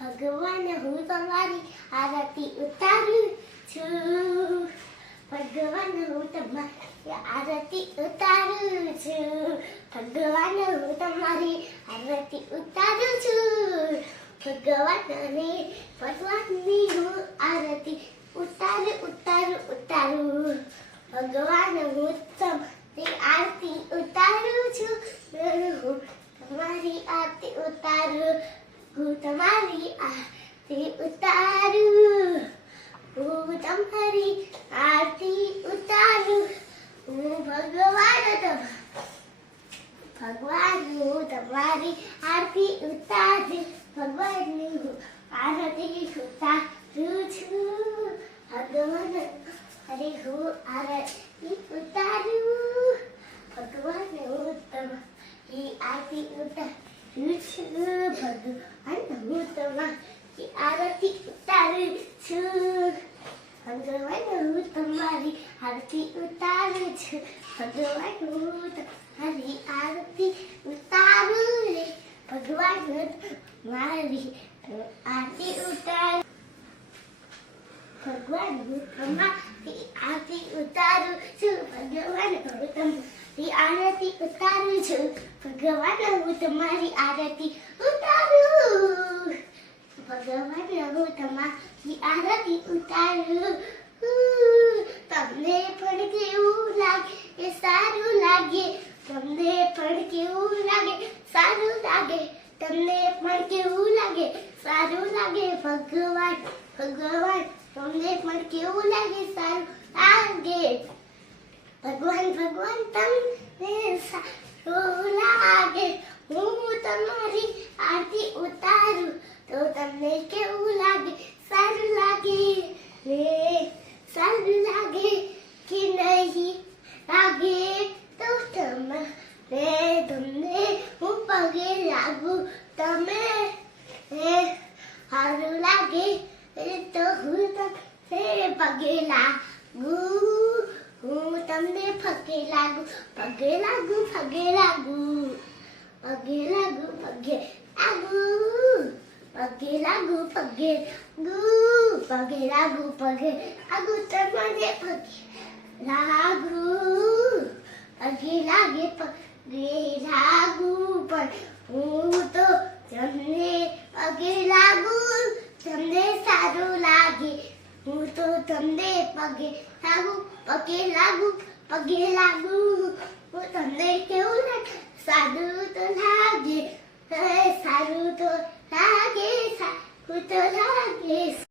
ભગવાન હું તમારી આરતી ઉતારું છું. ભગવાન હું તમારી આરતી ઉતારું છું. ભગવાન હું તમારી આરતી ઉતારું છું. ભગવાનની હું આરતી ઉતારું. ભગવાન હું તમારી આરતી ઉતારું છું. હું તમારી આરતી ઉતારું. હું તમારી આરતી ઉતારું. હું તમારી આરતી ઉતારું. હું ભગવાન હું તમારી આરતી ઉતારું. ભગવાનની હું આરતી ઉતારું છું. ભગવાન હું આરતી ઉતારું. ભગવાન હું તમારી આરતી ઉતારું છું. ભગવાન હું તમારી આરતી ઉતારું છું. ભગવાન હું તમારી આરતી ઉતારું છું. ભગવાન હું તમારી આરતી ઉતારું. ભગવાન હું તમારી આરતી ઉતારું. ભગવાન હું તમારી આરતી ઉતારું છું. ભગવાન હું તમારી આરતી ઉતારું છું. ભગવાન હું તમારી આરતી ઉતારું. ભગવાન હું તમારી આરતી ઉતારું. તમને પણ કેવું લાગે સારું લાગે. તમને પણ કેવું લાગે સારું લાગે. તમને પણ કેવું લાગે સારું લાગે. ભગવાન તમને પણ કેવું લાગે સારું લાગે. ભગવાન તમને સારું લાગે. હું તમારી આરતી ઉતારું તો તમને કેવું લાગે સારું લાગે. સારું લાગે કે નહીં લાગે તો તમને હું પગે લાગુ. તમે સારું લાગે તો હું તમને પગે લાગુ. હું તમને પગે લાગુ. પગે લાગુ પગે લાગુ. પગે લાગુ પગે લાગુ. પગે લાગુ પગે લાગુ. પગે લાગુ પગે લાગુ. તમને પગે લાગુ. પગે લાગે પગે લાગુ. પણ હું તો તમને પગે લાગુ. તમને સારું લાગે. હું તો તમને પગે લાગુ. પગે લાગુ પગે લાગુ. હું તમને કેવું લાગે સારું તો લાગે. સારું તો લાગે. સારું તો લાગે.